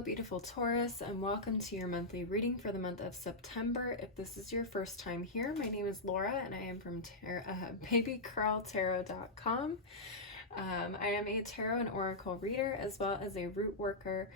Hello, beautiful Taurus, and welcome to your monthly reading for the month of September. If this is your first time here, my name is Laura, and I am from babycurltarot.com. I am a tarot and oracle reader, as well as a root worker.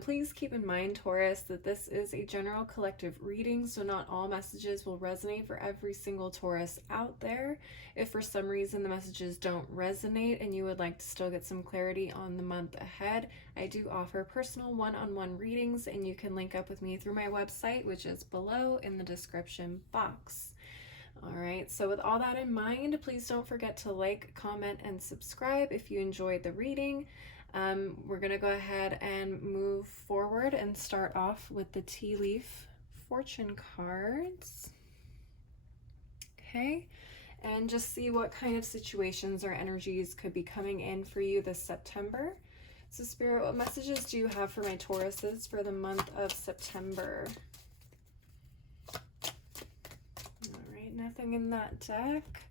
Please keep in mind, Taurus, that this is a general collective reading, so not all messages will resonate for every single Taurus out there. If for some reason the messages don't resonate and you would like to still get some clarity on the month ahead, I do offer personal one-on-one readings, and you can link up with me through my website, which is below in the description box. All right, so with all that in mind, please don't forget to like, comment, and subscribe if you enjoyed the reading. We're going to go ahead and move forward and start off with the tea leaf fortune cards. Okay, and just see what kind of situations or energies could be coming in for you this September. So Spirit, what messages do you have for my Tauruses for the month of September? All right, nothing in that deck.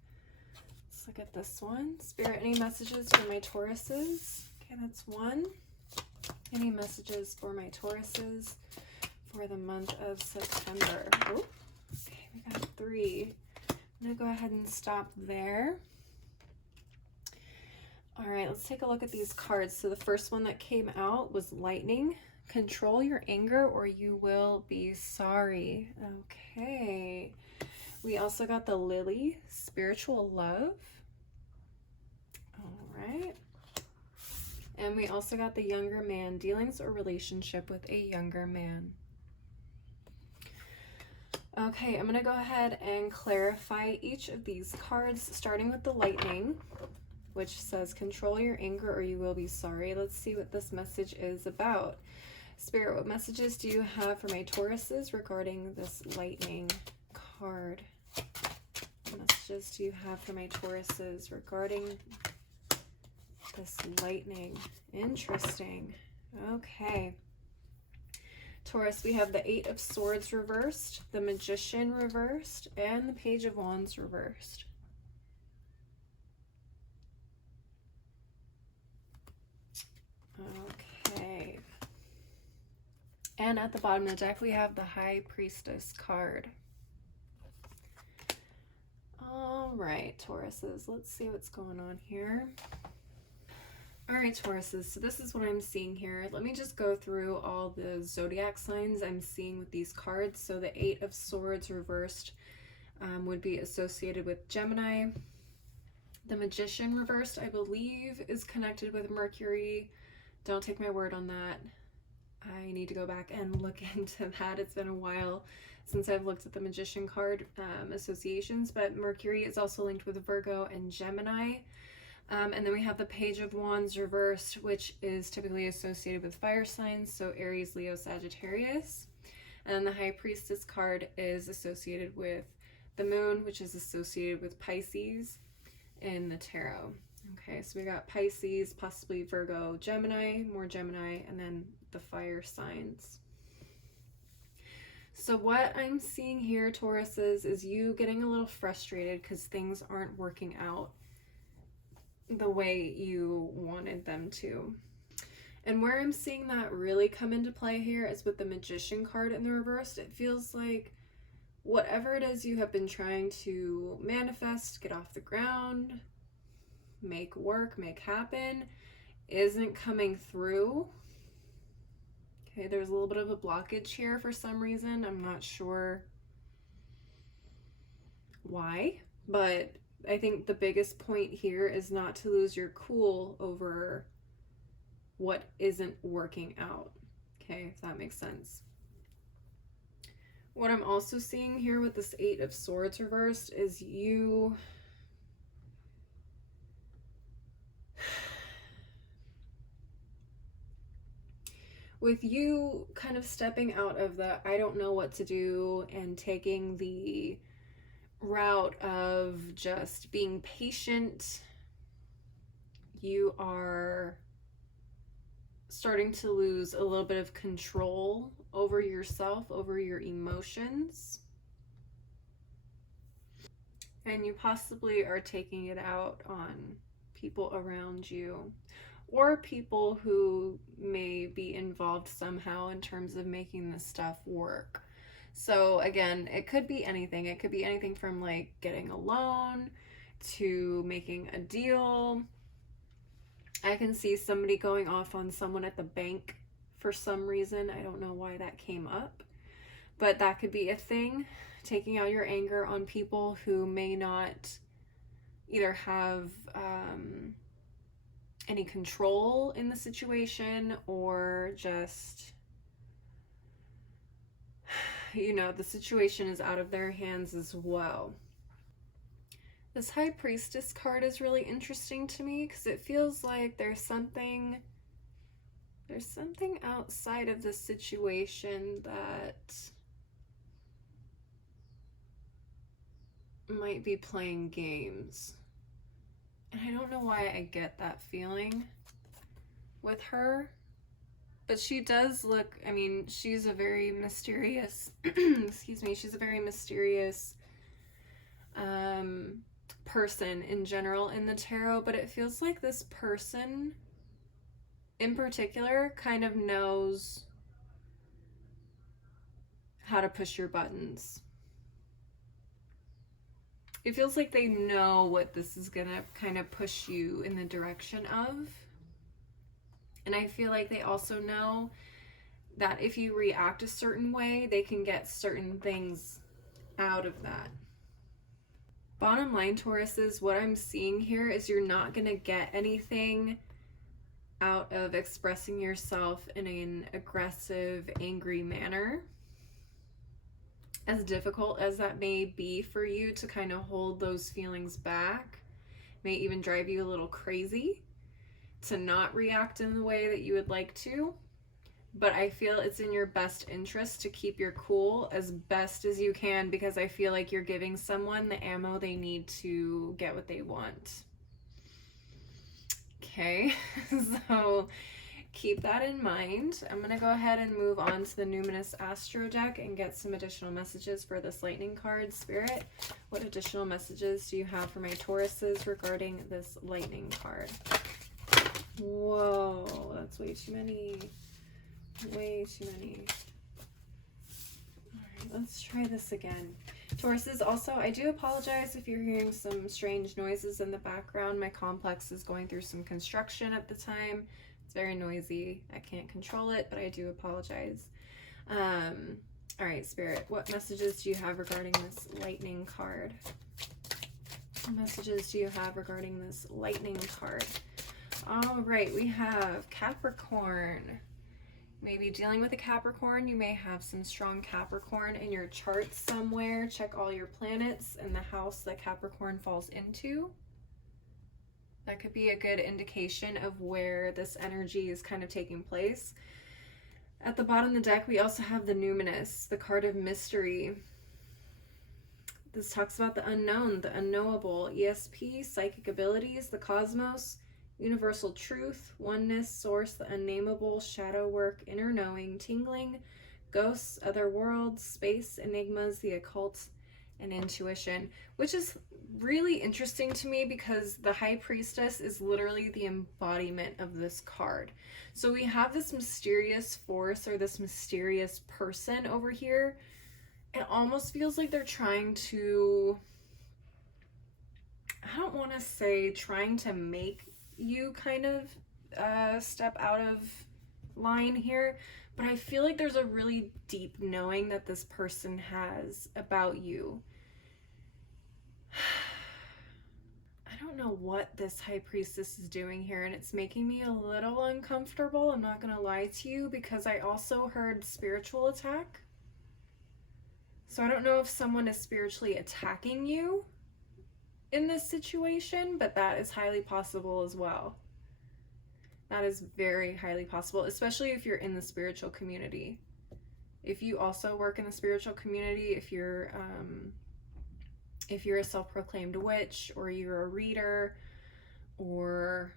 Let's look at this one. Spirit, any messages for my Tauruses? Okay, that's one. Any messages for my Tauruses for the month of September? Oh, okay, we got three. I'm going to go ahead and stop there. All right, let's take a look at these cards. So the first one that came out was Lightning. Control your anger or you will be sorry. Okay. We also got the Lily, Spiritual Love. All right. And we also got the Younger Man, dealings or relationship with a younger man. Okay, I'm going to go ahead and clarify each of these cards, starting with the Lightning, which says, control your anger or you will be sorry. Let's see what this message is about. Spirit, what messages do you have for my Tauruses regarding this Lightning card? What messages do you have for my Tauruses regarding this Lightning? Interesting. Okay. Taurus, we have the Eight of Swords reversed, the Magician reversed, and the Page of Wands reversed. Okay. And at the bottom of the deck, we have the High Priestess card. All right, Tauruses, let's see what's going on here. All right, Tauruses, so this is what I'm seeing here. Let me just go through all the zodiac signs I'm seeing with these cards. So the Eight of Swords reversed would be associated with Gemini. The Magician reversed, I believe, is connected with Mercury. Don't take my word on that. I need to go back and look into that. It's been a while since I've looked at the Magician card associations, but Mercury is also linked with Virgo and Gemini. And then we have the Page of Wands reversed, which is typically associated with fire signs, so Aries, Leo, Sagittarius. And then the High Priestess card is associated with the Moon, which is associated with Pisces in the tarot. Okay, so we got Pisces, possibly Virgo, Gemini, more Gemini, and then the fire signs. So what I'm seeing here, Tauruses, is you getting a little frustrated because things aren't working out the way you wanted them to. And where I'm seeing that really come into play here is with the Magician card in the reverse. It feels like whatever it is you have been trying to manifest, get off the ground, make work, make happen, isn't coming through. Okay, there's a little bit of a blockage here for some reason. I'm not sure why, but I think the biggest point here is not to lose your cool over what isn't working out. Okay, if that makes sense. What I'm also seeing here with this Eight of Swords reversed is you with you kind of stepping out of the I don't know what to do and taking the route of just being patient. You are starting to lose a little bit of control over yourself, over your emotions. And you possibly are taking it out on people around you or people who may be involved somehow in terms of making this stuff work. So again, it could be anything. It could be anything from like getting a loan to making a deal. I can see somebody going off on someone at the bank for some reason. I don't know why that came up, but that could be a thing. Taking out your anger on people who may not either have any control in the situation, or just, you know, the situation is out of their hands as well. This High Priestess card is really interesting to me because it feels like there's something outside of the situation that might be playing games. And I don't know why I get that feeling with her. But she does look, I mean, she's a very mysterious, excuse me, she's a very mysterious person in general in the tarot, but it feels like this person in particular kind of knows how to push your buttons. It feels like they know what this is gonna kind of push you in the direction of. And I feel like they also know that if you react a certain way, they can get certain things out of that. Bottom line, Tauruses, what I'm seeing here is you're not going to get anything out of expressing yourself in an aggressive, angry manner. As difficult as that may be for you to kind of hold those feelings back, may even drive you a little crazy to not react in the way that you would like to. But I feel it's in your best interest to keep your cool as best as you can, because I feel like you're giving someone the ammo they need to get what they want. Okay, so keep that in mind. I'm going to go ahead and move on to the Numinous Astro deck and get some additional messages for this lightning card. Spirit, what additional messages do you have for my Tauruses regarding this lightning card? Whoa, that's way too many. Way too many. Alright, let's try this again. Tauruses, also, I do apologize if you're hearing some strange noises in the background. My complex is going through some construction at the time. It's very noisy. I can't control it, but I do apologize. Alright, Spirit, what messages do you have regarding this lightning card? What messages do you have regarding this lightning card? Alright, we have Capricorn. Maybe dealing with a Capricorn, you may have some strong Capricorn in your chart somewhere. Check all your planets and the house that Capricorn falls into. That could be a good indication of where this energy is kind of taking place. At the bottom of the deck, we also have the Numinous, the card of mystery. This talks about the unknown, the unknowable, ESP, psychic abilities, the cosmos, universal truth, oneness, source, the unnameable, shadow work, inner knowing, tingling, ghosts, other worlds, space, enigmas, the occult, and intuition, which is really interesting to me because the High Priestess is literally the embodiment of this card. So we have this mysterious force or this mysterious person over here. It almost feels like they're trying to, I don't want to say trying to make you kind of step out of line here, but I feel like there's a really deep knowing that this person has about you. I don't know what this High Priestess is doing here, and it's making me a little uncomfortable, I'm not gonna lie to you, because I also heard spiritual attack. So I don't know if someone is spiritually attacking you in this situation, but that is highly possible as well. That is very highly possible, especially if you're in the spiritual community. If you also work in the spiritual community, if you're a self-proclaimed witch, or you're a reader, or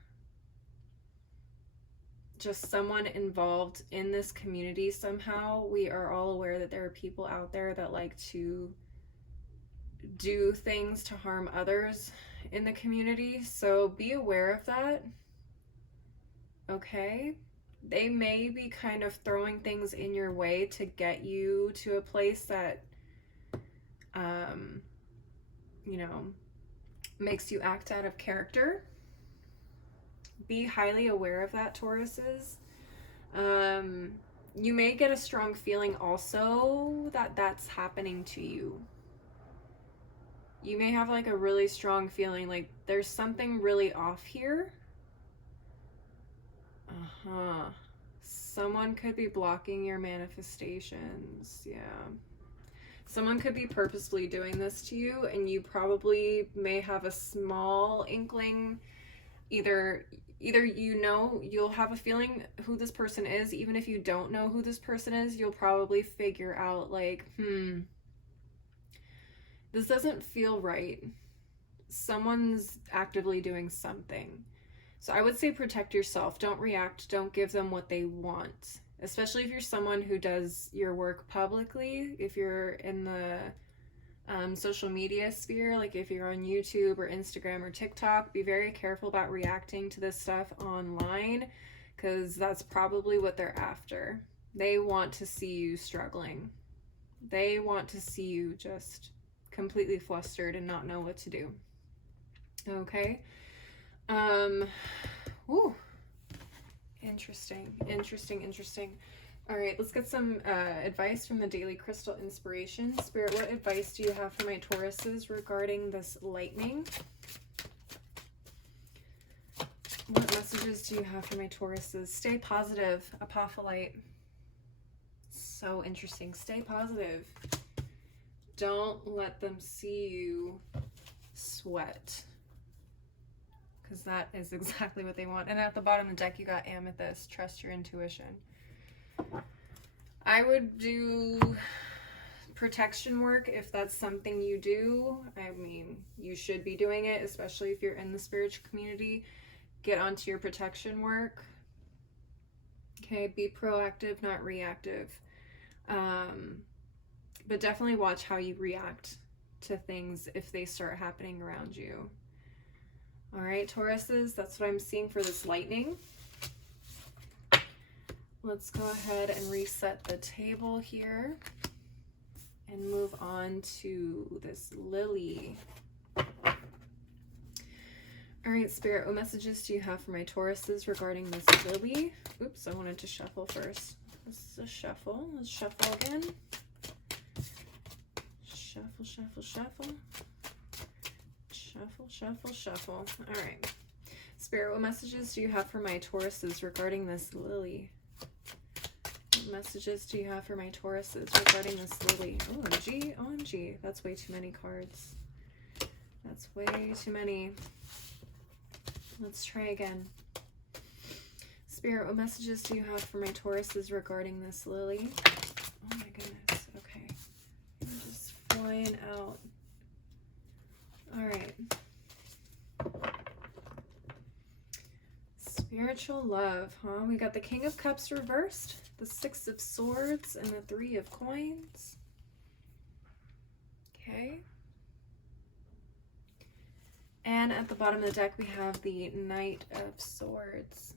just someone involved in this community somehow, we are all aware that there are people out there that like to do things to harm others in the community, so be aware of that, okay? They may be kind of throwing things in your way to get you to a place that, you know, makes you act out of character. Be highly aware of that, Tauruses. You may get a strong feeling also that that's happening to you. You may have like a really strong feeling like there's something really off here. Someone could be blocking your manifestations. Yeah. Someone could be purposefully doing this to you, and you probably may have a small inkling. Either you know, you'll have a feeling who this person is. Even if you don't know who this person is, you'll probably figure out like, this doesn't feel right. Someone's actively doing something. So I would say protect yourself. Don't react. Don't give them what they want. Especially if you're someone who does your work publicly. If you're in the social media sphere, like if you're on YouTube or Instagram or TikTok, be very careful about reacting to this stuff online, because that's probably what they're after. They want to see you struggling. They want to see you just completely flustered and not know what to do. Okay. Ooh, interesting. All right, let's get some advice from the Daily Crystal Inspiration. Spirit, what advice do you have for my Tauruses regarding this lightning? What messages do you have for my Tauruses? Stay positive, Apophyllite. So interesting. Stay positive. Don't let them see you sweat, because that is exactly what they want. And at the bottom of the deck, you got Amethyst. Trust your intuition. I would do protection work if that's something you do. I mean, you should be doing it, especially if you're in the spiritual community. Get onto your protection work. Okay, be proactive, not reactive. But definitely watch how you react to things if they start happening around you. All right, Tauruses, that's what I'm seeing for this lightning. Let's go ahead and reset the table here and move on to this lily. All right, Spirit, what messages do you have for my Tauruses regarding this lily? Oops, I wanted to shuffle first. This is a shuffle. Let's shuffle again. Shuffle, shuffle, shuffle. Shuffle, shuffle, shuffle. All right. Spirit, what messages do you have for my Tauruses regarding this lily? What messages do you have for my Tauruses regarding this lily? OMG, OMG. That's way too many cards. That's way too many. Let's try again. Spirit, what messages do you have for my Tauruses regarding this lily? Oh my goodness. Okay. I'm just flying out. All right. Spiritual love, huh? We got the King of Cups reversed, the Six of Swords, and the Three of Coins. Okay. And at the bottom of the deck, we have the Knight of Swords.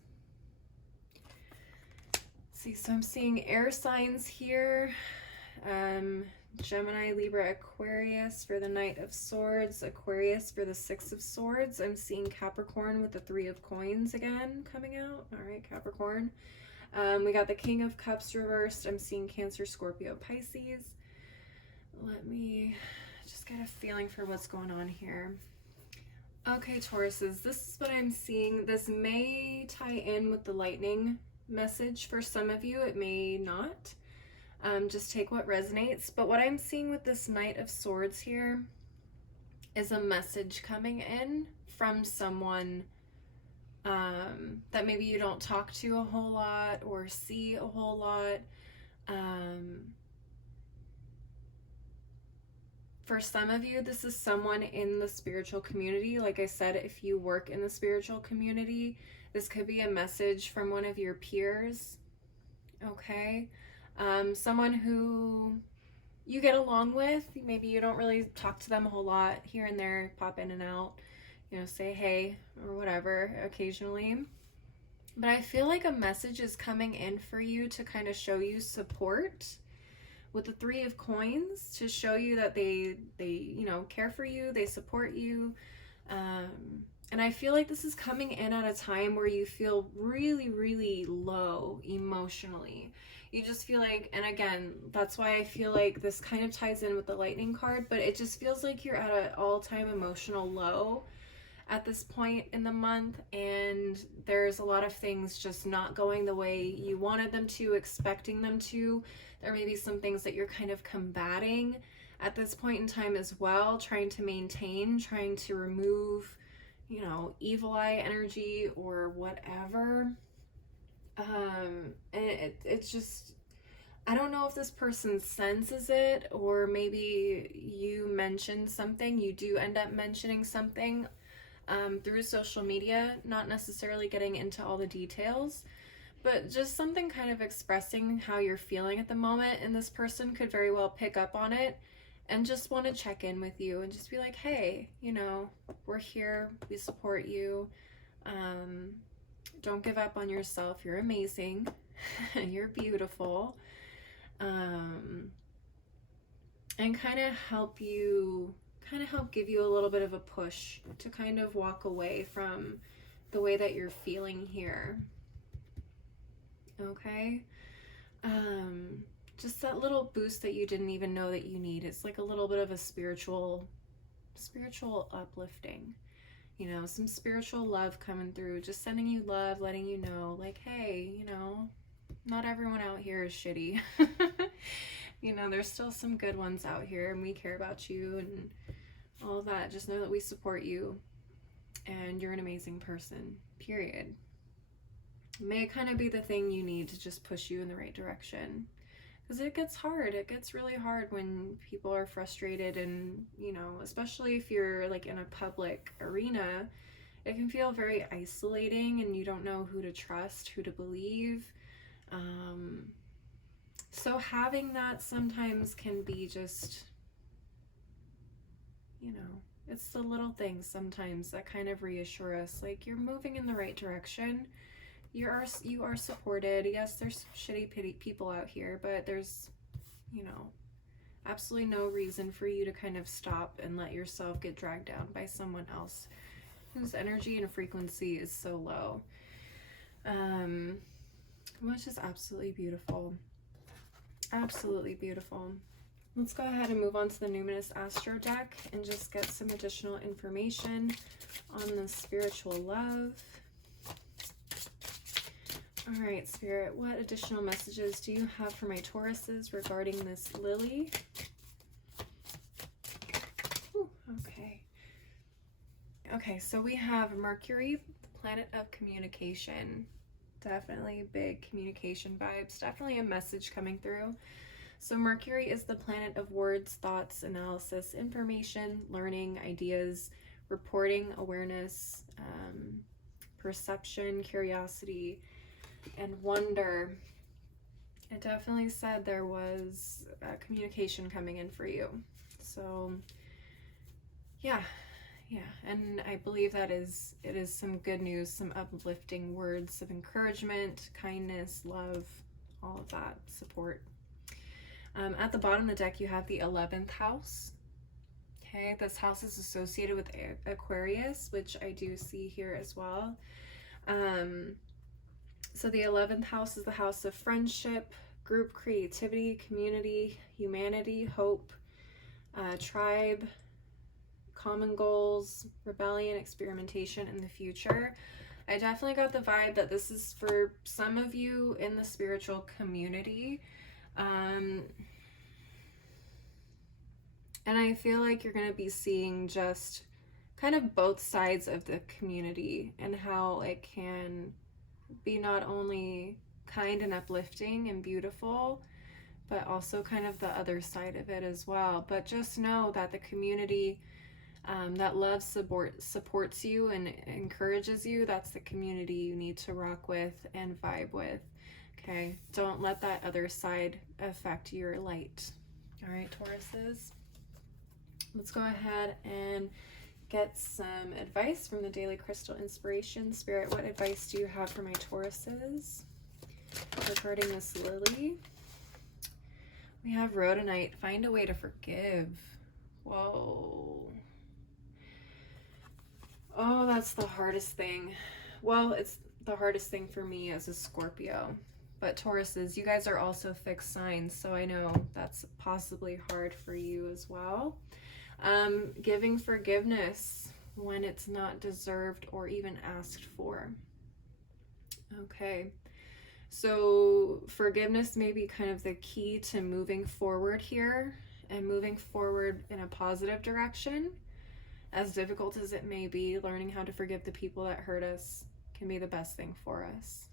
See, so I'm seeing air signs here. Gemini, Libra, Aquarius for the Knight of Swords, Aquarius for the Six of Swords. I'm seeing Capricorn with the Three of Coins again coming out. All right, Capricorn. We got the King of Cups reversed. I'm seeing Cancer, Scorpio, Pisces. Let me just get a feeling for what's going on here. Okay, Tauruses, this is what I'm seeing. This may tie in with the lightning message for some of you. It may not. Just take what resonates. But what I'm seeing with this Knight of Swords here is a message coming in from someone that maybe you don't talk to a whole lot or see a whole lot. For some of you, this is someone in the spiritual community. Like I said, if you work in the spiritual community, this could be a message from one of your peers. Okay. Someone who you get along with. Maybe you don't really talk to them a whole lot, here and there, pop in and out, you know, say hey or whatever occasionally. But I feel like a message is coming in for you to kind of show you support with the Three of Coins, to show you that they care for you, they support you. And I feel like this is coming in at a time where you feel really, really low emotionally. You just feel like, and again, that's why I feel like this kind of ties in with the Lightning card, but it just feels like you're at an all-time emotional low at this point in the month, and there's a lot of things just not going the way you wanted them to, expecting them to. There may be some things that you're kind of combating at this point in time as well, trying to maintain, trying to remove, evil eye energy or whatever. And it's just, I don't know if this person senses it, or maybe you mentioned something, you do end up mentioning something through social media, not necessarily getting into all the details, but just something kind of expressing how you're feeling at the moment, and this person could very well pick up on it and just want to check in with you and just be like, hey, we're here, we support you, don't give up on yourself, you're amazing, you're beautiful, and kind of help give you a little bit of a push to kind of walk away from the way that you're feeling here. Okay? Just that little boost that you didn't even know that you need. It's like a little bit of a spiritual uplifting. Some spiritual love coming through, just sending you love, letting you know, like, hey, not everyone out here is shitty. There's still some good ones out here, and we care about you and all that. Just know that we support you, and you're an amazing person, period. May it kind of be the thing you need to just push you in the right direction, because it gets hard. It gets really hard when people are frustrated, and especially if you're like in a public arena, it can feel very isolating, and you don't know who to trust, who to believe. So having that sometimes can be just, it's the little things sometimes that kind of reassure us, like, you're moving in the right direction. You are supported. Yes, there's shitty people out here, but there's, absolutely no reason for you to kind of stop and let yourself get dragged down by someone else whose energy and frequency is so low. Which is absolutely beautiful. Absolutely beautiful. Let's go ahead and move on to the Numinous Astro deck and just get some additional information on the spiritual love. All right, Spirit, what additional messages do you have for my Tauruses regarding this lily? Ooh, okay. Okay, so we have Mercury, the planet of communication. Definitely big communication vibes, definitely a message coming through. So Mercury is the planet of words, thoughts, analysis, information, learning, ideas, reporting, awareness, perception, curiosity, and wonder. It definitely said there was communication coming in for you. So yeah, and I believe it is some good news, some uplifting words of encouragement, kindness, love, all of that, support. At the bottom of the deck, you have the 11th house. Okay, this house is associated with Aquarius, which I do see here as well. So the 11th house is the house of friendship, group creativity, community, humanity, hope, tribe, common goals, rebellion, experimentation in the future. I definitely got the vibe that this is for some of you in the spiritual community. And I feel like you're going to be seeing just kind of both sides of the community and how it can be not only kind and uplifting and beautiful, but also kind of the other side of it as well. But just know that the community that loves, supports you and encourages you, that's the community you need to rock with and vibe with. Okay, don't let that other side affect your light. All right, Tauruses, let's go ahead and get some advice from the Daily Crystal Inspiration. Spirit, what advice do you have for my Tauruses regarding this lily? We have rhodonite. Find a way to forgive. Whoa. Oh, that's the hardest thing. Well, it's the hardest thing for me as a Scorpio. But Tauruses, you guys are also fixed signs, so I know that's possibly hard for you as well. Giving forgiveness when it's not deserved or even asked for. Okay. So forgiveness may be kind of the key to moving forward here and moving forward in a positive direction. As difficult as it may be, learning how to forgive the people that hurt us can be the best thing for us.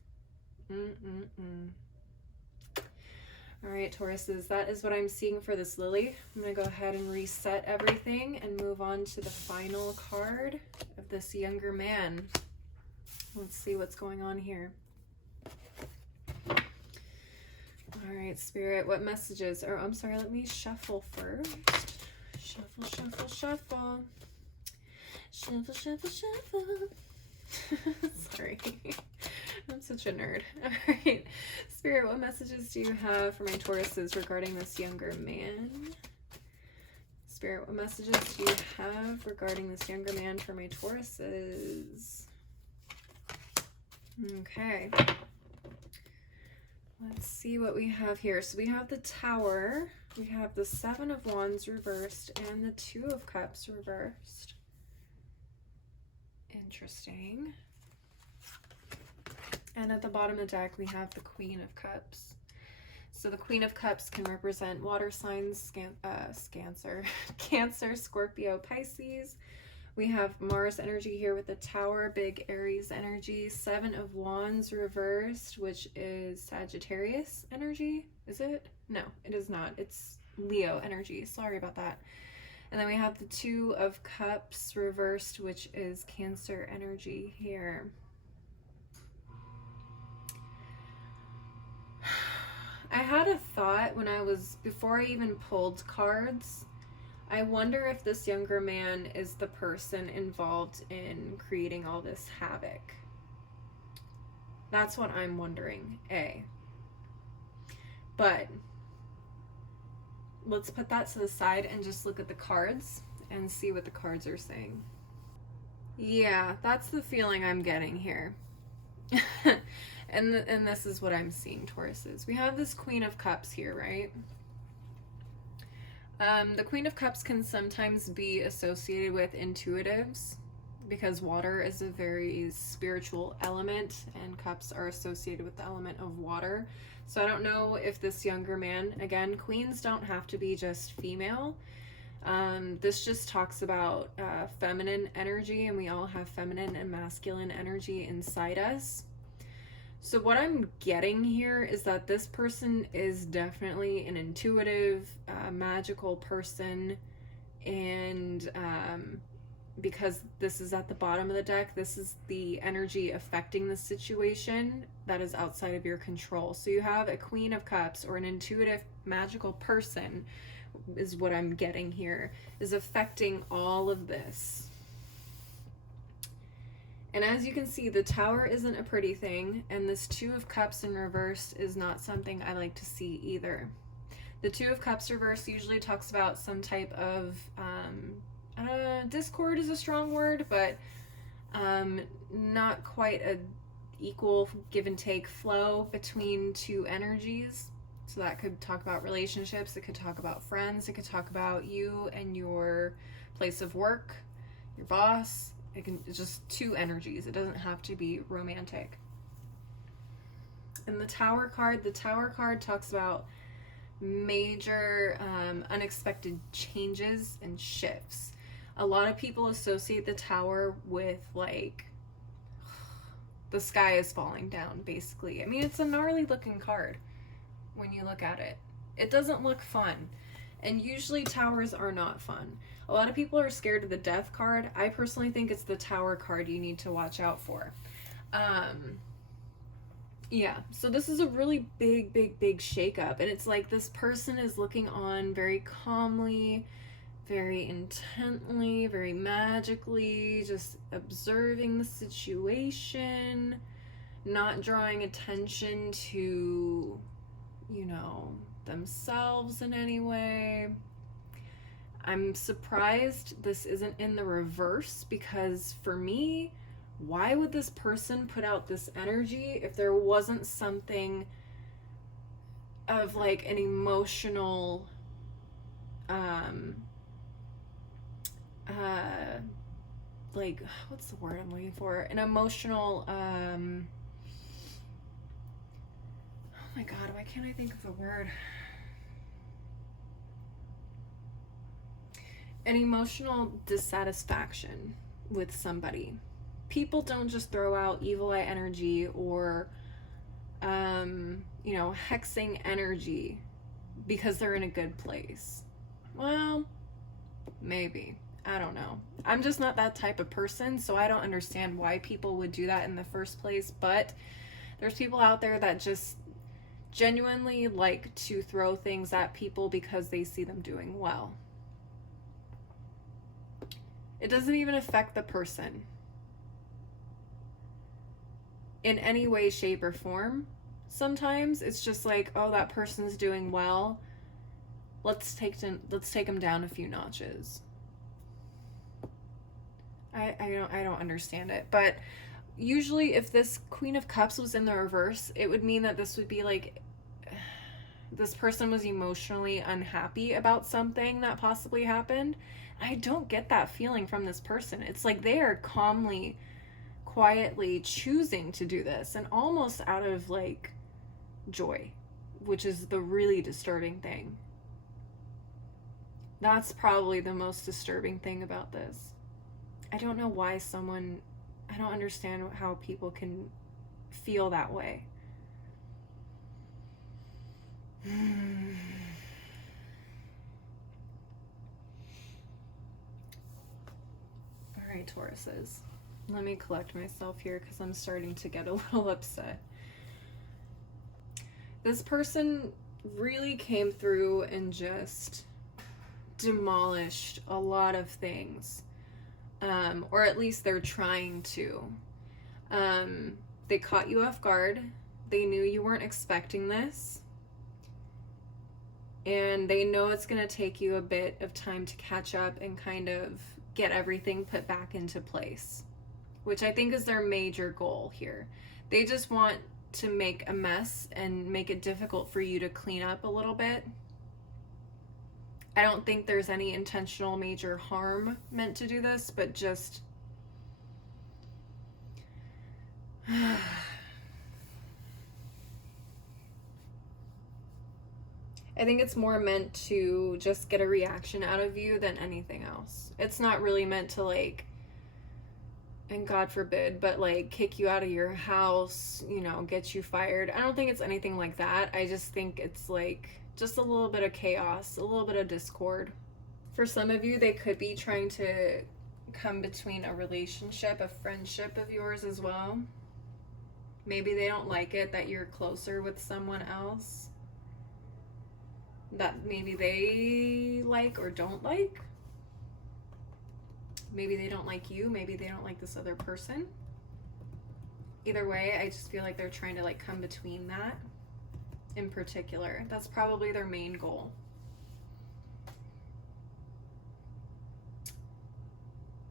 All right, Tauruses, that is what I'm seeing for this lily. I'm going to go ahead and reset everything and move on to the final card of this younger man. Let's see what's going on here. All right, Spirit, what messages? Or I'm sorry, let me shuffle first. Shuffle, shuffle, shuffle. Shuffle, shuffle, shuffle. Sorry. I'm such a nerd. All right. Spirit, what messages do you have for my Tauruses regarding this younger man? Spirit, what messages do you have regarding this younger man for my Tauruses? Okay. Let's see what we have here. So we have the Tower, we have the Seven of Wands reversed, and the Two of Cups reversed. Interesting. And at the bottom of the deck, we have the Queen of Cups. So the Queen of Cups can represent water signs, Cancer, Scorpio, Pisces. We have Mars energy here with the Tower, big Aries energy, Seven of Wands reversed, which is Sagittarius energy. Is it? No, it is not. It's Leo energy. Sorry about that. And then we have the Two of Cups reversed, which is Cancer energy here. I had a thought before I even pulled cards, I wonder if this younger man is the person involved in creating all this havoc. That's what I'm wondering, But let's put that to the side and just look at the cards and see what the cards are saying. Yeah, that's the feeling I'm getting here. And this is what I'm seeing, Tauruses. We have this Queen of Cups here, right? The Queen of Cups can sometimes be associated with intuitives because water is a very spiritual element and cups are associated with the element of water. So I don't know if this younger man, again, queens don't have to be just female. This just talks about feminine energy, and we all have feminine and masculine energy inside us. So what I'm getting here is that this person is definitely an intuitive, magical person, and because this is at the bottom of the deck, this is the energy affecting the situation that is outside of your control. So you have a Queen of Cups, or an intuitive, magical person, is what I'm getting here, is affecting all of this. And as you can see, the Tower isn't a pretty thing, and this Two of Cups in reverse is not something I like to see either. The Two of Cups reverse usually talks about some type of, discord is a strong word, but not quite a equal give and take flow between two energies. So that could talk about relationships, it could talk about friends, it could talk about you and your place of work, your boss. It's just two energies. It doesn't have to be romantic. And the Tower card talks about major unexpected changes and shifts. A lot of people associate the Tower with like the sky is falling down, basically. I mean, it's a gnarly looking card when you look at it. It doesn't look fun. And usually towers are not fun. A lot of people are scared of the Death card. I personally think it's the Tower card you need to watch out for. Yeah, so this is a really big shakeup. And it's like this person is looking on very calmly, very intently, very magically, just observing the situation, not drawing attention to, you know, themselves in any way. I'm surprised this isn't in the reverse, because for me, why would this person put out this energy if there wasn't something of like an emotional like, what's the word I'm looking for? An emotional oh my god, why can't I think of the word? An emotional dissatisfaction with somebody. People don't just throw out evil eye energy or you know, hexing energy because they're in a good place. Well, maybe. I don't know. I'm just not that type of person, so I don't understand why people would do that in the first place, but there's people out there that just genuinely like to throw things at people because they see them doing well. It doesn't even affect the person in any way, shape, or form. Sometimes it's just like, oh, that person's doing well. Let's take them down a few notches. I don't understand it. But usually if this Queen of Cups was in the reverse, it would mean that this would be like this person was emotionally unhappy about something that possibly happened. I don't get that feeling from this person. It's like they are calmly, quietly choosing to do this, and almost out of like joy, which is the really disturbing thing. That's probably the most disturbing thing about this. I don't know why I don't understand how people can feel that way. All right, Tauruses. Let me collect myself here because I'm starting to get a little upset. This person really came through and just demolished a lot of things. Or at least they're trying to. They caught you off guard. They knew you weren't expecting this. And they know it's going to take you a bit of time to catch up and kind of get everything put back into place, which I think is their major goal here. They just want to make a mess and make it difficult for you to clean up a little bit. I don't think there's any intentional major harm meant to do this, but just I think it's more meant to just get a reaction out of you than anything else. It's not really meant to like, and God forbid, but like kick you out of your house, you know, get you fired. I don't think it's anything like that. I just think it's like just a little bit of chaos, a little bit of discord. For some of you, they could be trying to come between a relationship, a friendship of yours as well. Maybe they don't like it that you're closer with someone else that maybe they like or don't like. Maybe they don't like you. Maybe they don't like this other person. Either way, I just feel like they're trying to like come between that in particular. That's probably their main goal.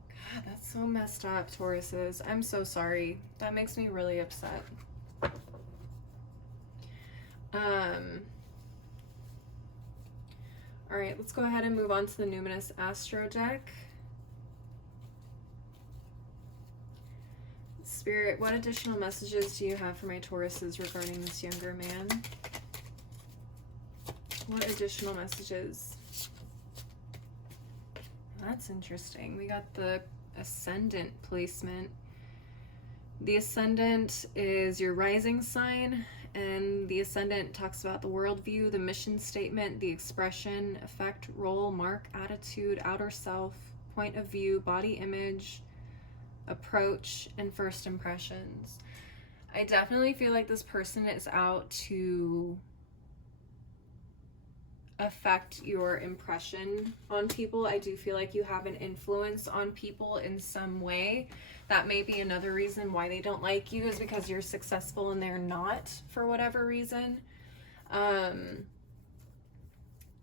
God, that's so messed up, Tauruses. I'm so sorry. That makes me really upset. All right, let's go ahead and move on to the Numinous Astro deck. Spirit, what additional messages do you have for my Tauruses regarding this younger man? What additional messages? That's interesting. We got the Ascendant placement. The Ascendant is your rising sign, and the Ascendant talks about the worldview, the mission statement, the expression, effect, role, mark, attitude, outer self, point of view, body image, approach, and first impressions. I definitely feel like this person is out to affect your impression on people. I do feel like you have an influence on people in some way. That may be another reason why they don't like you, is because you're successful and they're not, for whatever reason.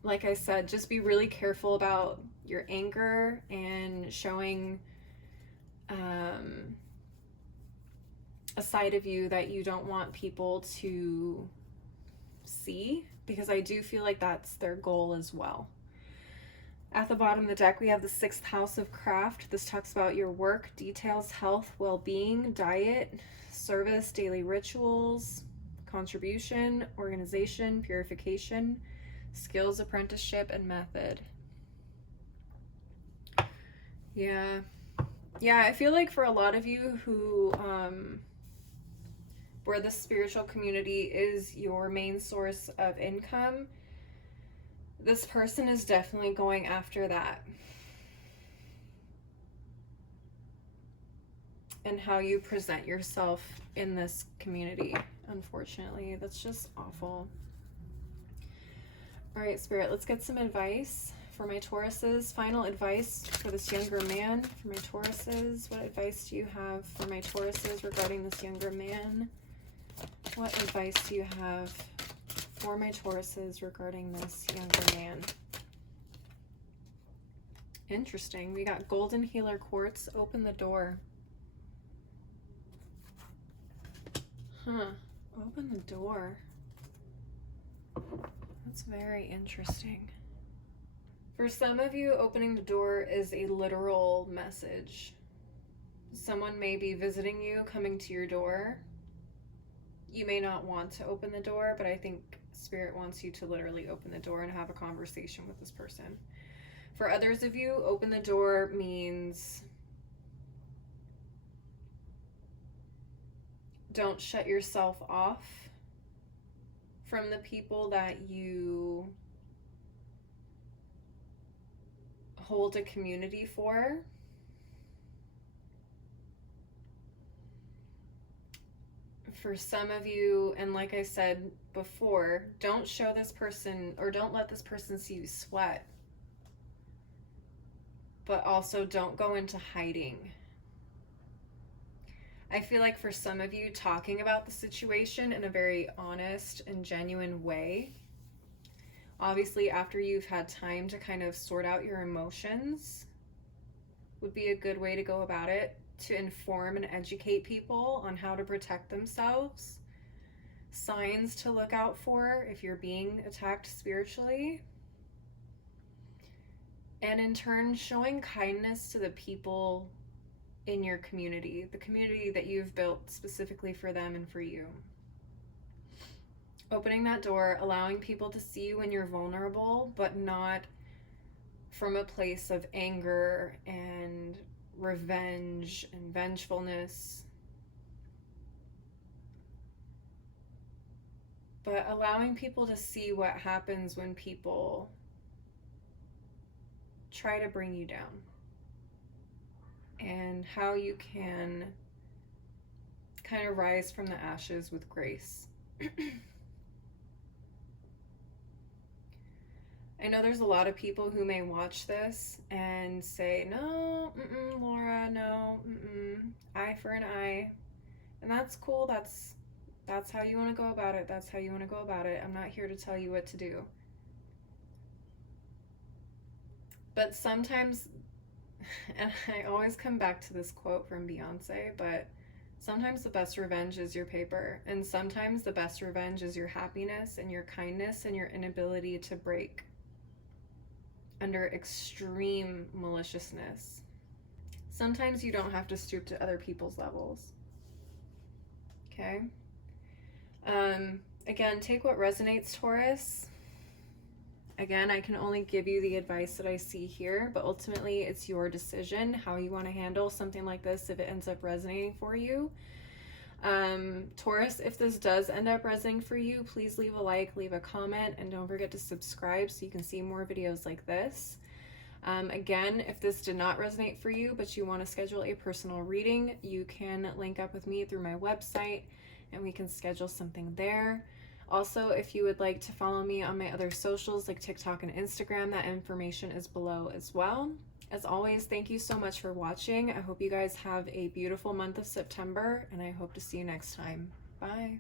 Like I said, just be really careful about your anger and showing a side of you that you don't want people to see, because I do feel like that's their goal as well. At the bottom of the deck, we have the 6th house of craft. This talks about your work, details, health, well-being, diet, service, daily rituals, contribution, organization, purification, skills, apprenticeship, and method. Yeah, I feel like for a lot of you who where the spiritual community is your main source of income, this person is definitely going after that. And how you present yourself in this community, unfortunately. That's just awful. All right, Spirit, let's get some advice for my Tauruses. Final advice for this younger man. For my Tauruses, what advice do you have for my Tauruses regarding this younger man? What advice do you have for my Tauruses regarding this younger man? Interesting. We got Golden Healer Quartz. Open the door. Open the door. That's very interesting. For some of you, opening the door is a literal message. Someone may be visiting you, coming to your door. You may not want to open the door, but I think Spirit wants you to literally open the door and have a conversation with this person. For others of you, open the door means don't shut yourself off from the people that you hold a community for. For some of you, and like I said before, don't show this person, or don't let this person see you sweat. But also don't go into hiding. I feel like for some of you, talking about the situation in a very honest and genuine way, obviously after you've had time to kind of sort out your emotions, would be a good way to go about it, to inform and educate people on how to protect themselves, signs to look out for if you're being attacked spiritually, and in turn showing kindness to the people in your community, the community that you've built specifically for them and for you. Opening that door, allowing people to see you when you're vulnerable, but not from a place of anger and revenge and vengefulness, but allowing people to see what happens when people try to bring you down, and how you can kind of rise from the ashes with grace. I know there's a lot of people who may watch this and say, no, Laura, no, eye for an eye. And that's cool. That's how you want to go about it. That's how you want to go about it. I'm not here to tell you what to do. But sometimes, and I always come back to this quote from Beyonce, but sometimes the best revenge is your paper. And sometimes the best revenge is your happiness and your kindness and your inability to break under extreme maliciousness. Sometimes you don't have to stoop to other people's levels. Okay? Again, take what resonates, Taurus. Again, I can only give you the advice that I see here, but ultimately it's your decision how you want to handle something like this if it ends up resonating for you. Taurus, if this does end up resonating for you, please leave a like, leave a comment, and don't forget to subscribe so you can see more videos like this. Again, if this did not resonate for you, but you want to schedule a personal reading, you can link up with me through my website and we can schedule something there. Also, if you would like to follow me on my other socials like TikTok and Instagram, that information is below as well. As always, thank you so much for watching. I hope you guys have a beautiful month of September, and I hope to see you next time. Bye.